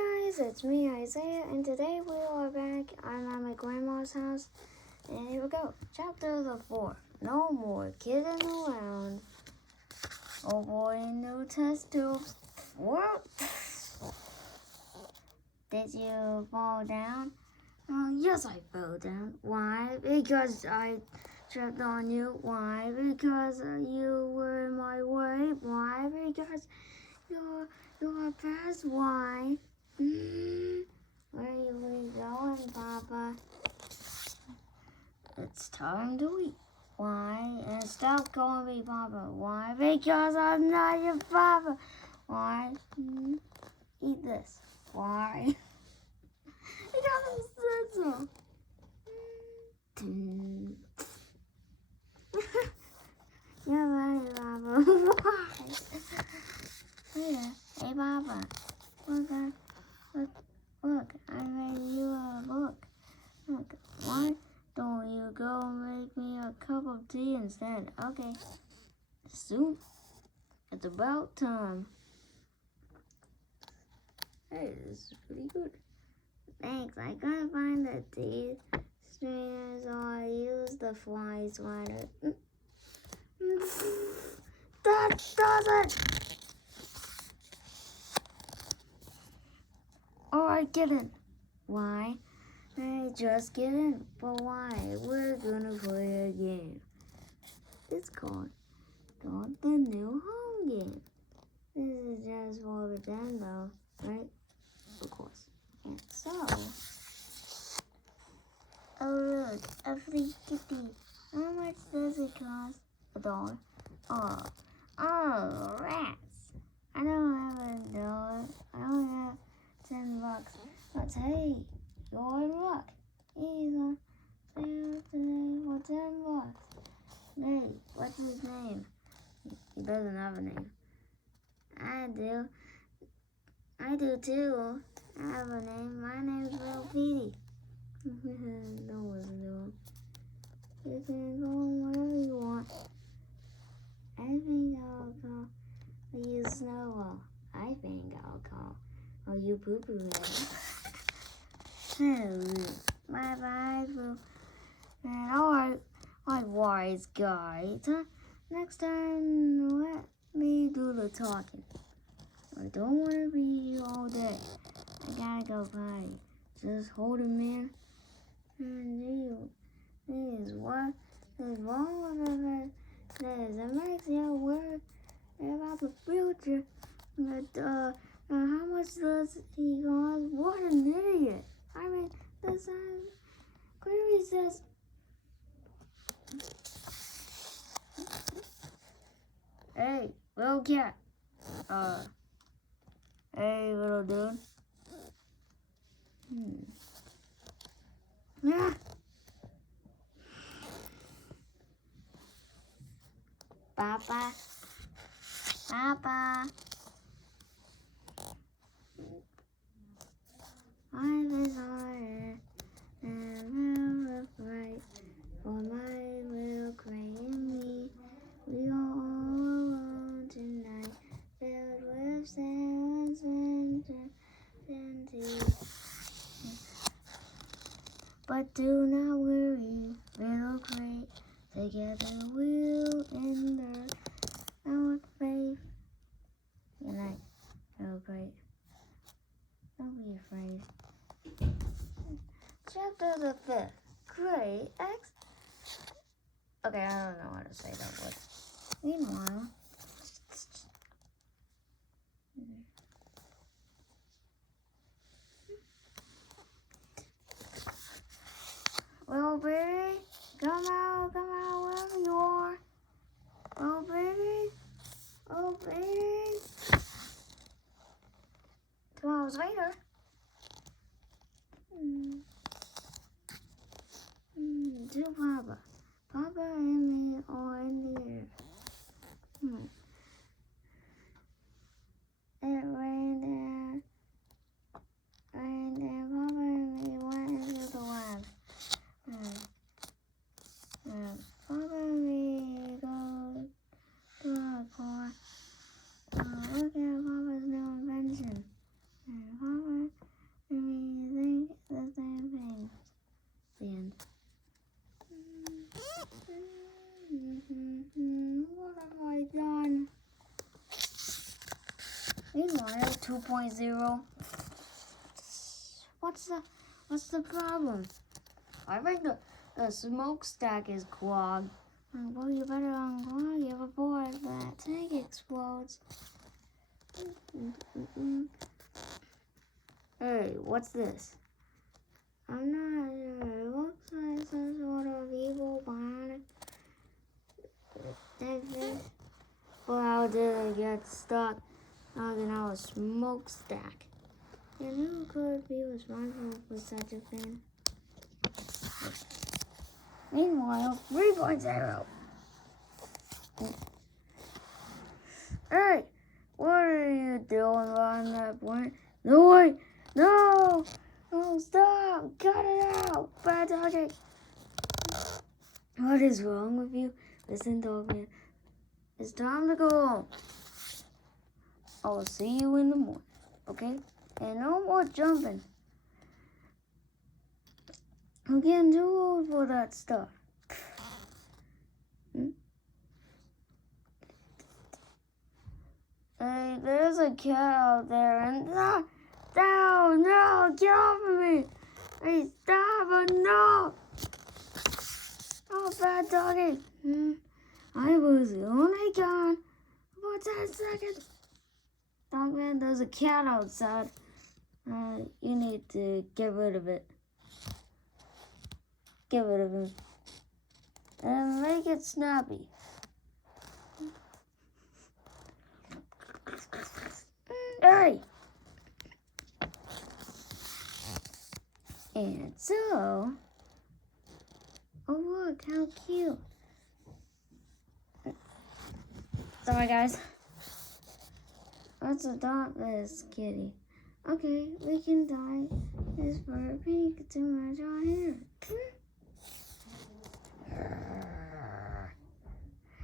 guys, it's me, Isaiah, and today we are back. I'm at my grandma's house, and here we go. Chapter the 4. No more kidding around. Oh boy, no test tubes. What? Did you fall down? Yes, I fell down. Why? Because I tripped on you. Why? Because you were in my way. Why? Because you're fast. Why? Where are we going, Papa? It's time to eat. Why? And stop calling me Papa. Why? Because I'm not your Papa. Why? Eat this. Why? Because I said so. You're right, Papa. Why? Hey, Papa. Look, I made you a book. Look, why don't you go make me a cup of tea instead? Okay. Soon. It's about time. Hey, this is pretty good. Thanks, I couldn't find the tea strainer, so I used the fly slider. That does it! Alright, get in. Why? Hey, just get in. But why? We're gonna play a game. It's called the New Home Game. This is just for pretend though, right? Of course. And so, oh look, a free kitty. How much does it cost? $1. Oh, rats. I don't have $1. I only have $10. But hey, you're in luck. Either sale today for $10. Hey, what's his name? He doesn't have a name. I do. I do too. I have a name. My name's Little Petey. No one's new. You can go wherever you want. I think I'll call you Snowball. I think I'll call you Poo Poo Head. Bye, Pooh. And alright, wise guy. Next time, let me do the talking. I don't want to be here all day. I gotta go potty. Just hold him there. And what is wrong with him? It makes you worry about the future. But how much does he cost? What an idiot! I mean, this clearly says. Hey, little cat. Hey, little dude. Yeah. Papa. Life is harder and I'm afraid for my little gray and me. We are all alone tonight, filled with sadness and tears. But do not worry, little gray. Together we'll endure our faith. Good night, little gray. Don't be afraid. Chapter the 5th. Gray X. Okay, I don't know how to say that word. Meanwhile, little baby, come out, wherever you are. Little baby. 2 hours later. To Papa. Papa and me are in the air. It rained and Papa and me went into the lab. Papa and me go to our car. Look at Papa's new invention. And Papa Meanwhile, 2.0. What's the problem? I think the smokestack is clogged. Well, you better unclog it before that tank explodes. Hey, what's this? I'm not sure. It looks like some sort of evil bionic. Well, how did it get stuck in our smokestack? And who could be responsible for such a thing? Meanwhile, 3.0. Hey, what are you doing on that point? No, wait, no, stop, cut it out, bad talking. What is wrong with you? Listen, dog man, it's time to go home. I will see you in the morning, okay? And no more jumping. I'm getting too old for that stuff. Hey, there's a cat out there, and no, get off of me! Hey, stop, no! Oh, bad doggy. I was only gone for 10 seconds. Dogman, there's a cat outside. You need to get rid of it. Get rid of him. And make it snappy. Hey! And so... Oh, look, how cute. Sorry, guys. Let's adopt this kitty. Okay, we can dye his fur pink to match our hair.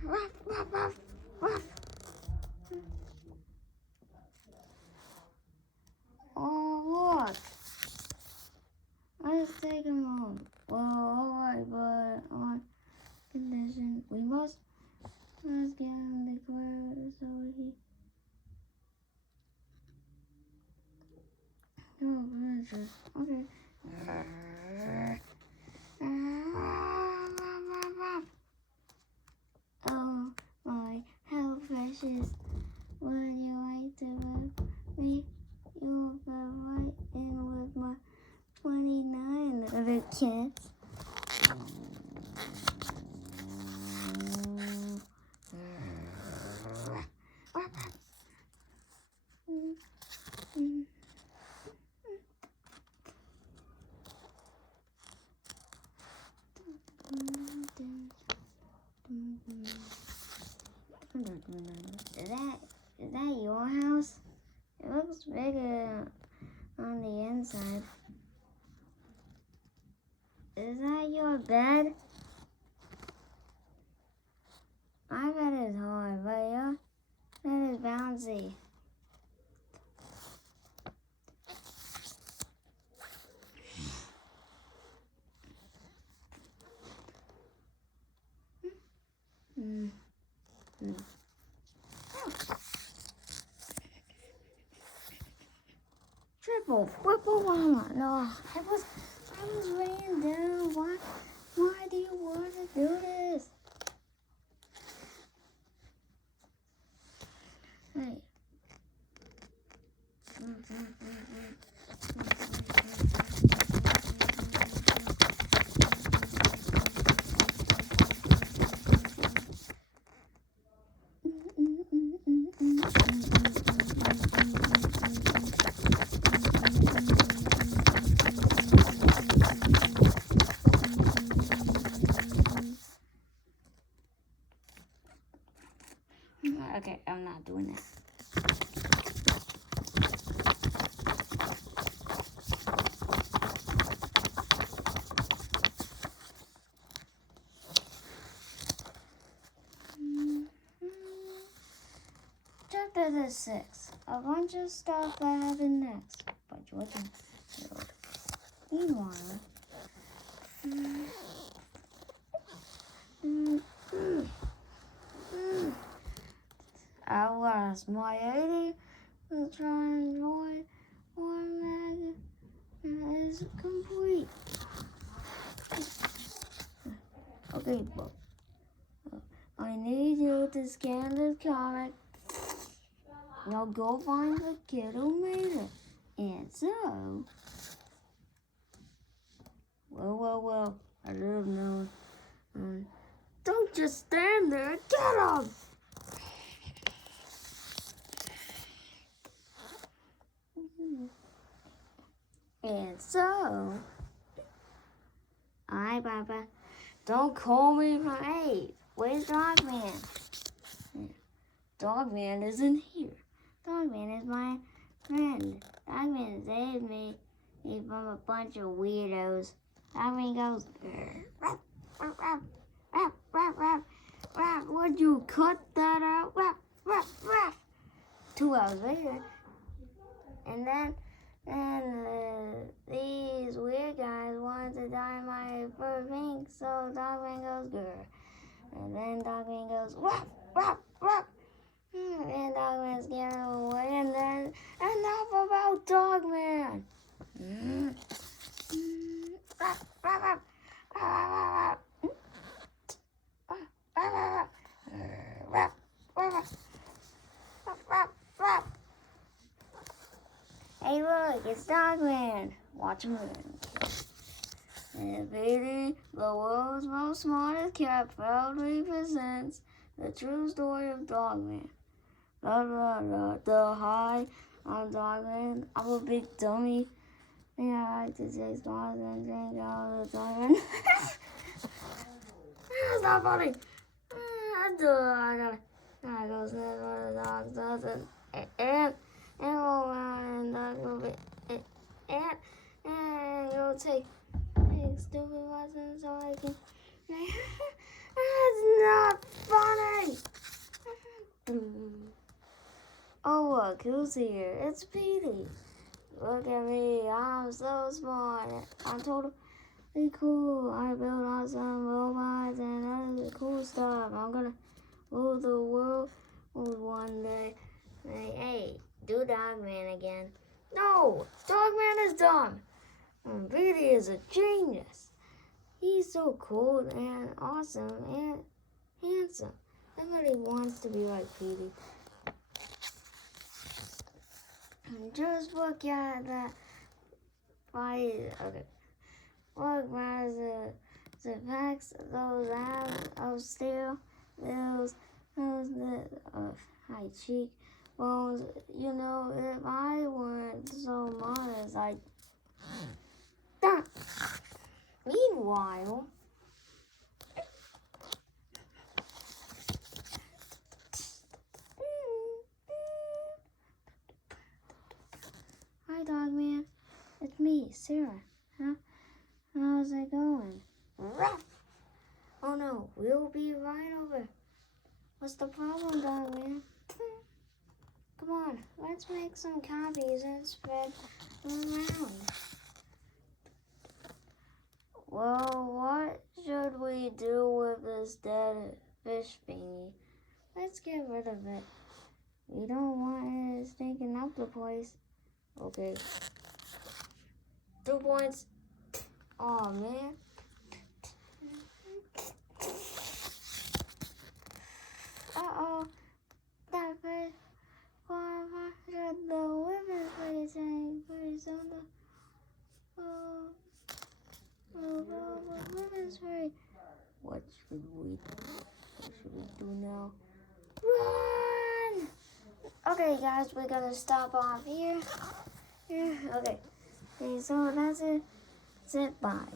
Ruff, ruff, ruff, ruff. Oh, look. Let's take him home. Well, alright, but on condition we must get him declared so he okay. Oh my, how precious. Would you like to live me? You'll be right in with my 29 other cats. Is that your house? It looks bigger on the inside. Is that your bed? My bed is hard, but your bed is bouncy. Triple mama. No, I was laying down. Why do you want to do this? Hey. Okay, I'm not doing that. Chapter 6. A bunch of stuff that happened next by Jordan Field. Meanwhile, I lost my 80 The trying format is complete. Okay, well, I need you to scan this comic. Now go find the kid who made it. And so, well, I don't know. Don't just stand there, get him! And so, alright, Papa, don't call me from 8. Where's Dogman? Dogman isn't here. Dogman is my friend. Dogman saved me from a bunch of weirdos. Dogman goes, rap, rap, rap, rap, rap, rap, rap. Would you cut that out? Rap, rap, rap. 2 hours later, and then these weird guys wanted to dye my fur pink, so Dogman goes, grr. And then Dogman goes, rap, rap, rap. And Dogman's getting away, and then enough about Dogman. Rap, rap, rap, rap, rap, rap, rap, rap. Hey, look, it's Dogman. Watch him run. And Petey, the world's most smartest cat, proudly presents the true story of Dogman. The high on Dogman. I'm a big dummy. And I like to take smiles and drink all the time. It's not funny. I gotta go sniff what the dog does. And roll around and dog will be. And go take stupid lessons so I can. That's not funny. Oh, look, who's here? It's Petey. Look at me, I'm so smart. I'm totally cool. I build awesome robots and other cool stuff. I'm gonna rule the world one day. Hey, do Dogman again. No, Dogman is dumb. Petey is a genius. He's so cool and awesome and handsome. Everybody wants to be like Petey. Just look at that fight. Okay. Look, guys, the packs, those abs of steel, those high cheek bones. You know, if I weren't so modest, I'd. Meanwhile, hi, Dogman. It's me, Sarah. How's it going? Ruff! Oh no, we'll be right over. What's the problem, Dogman? Come on, let's make some copies and spread them around. Well, what should we do with this dead fish thingy? Let's get rid of it. We don't want it stinking up the place. Okay. 2 points. Aw, man. Uh-oh. That fish. Why should the women's place hang first on the... women's place. What should we do now? Run! Okay, guys, we're gonna stop off here. Okay, so that's it. Bye.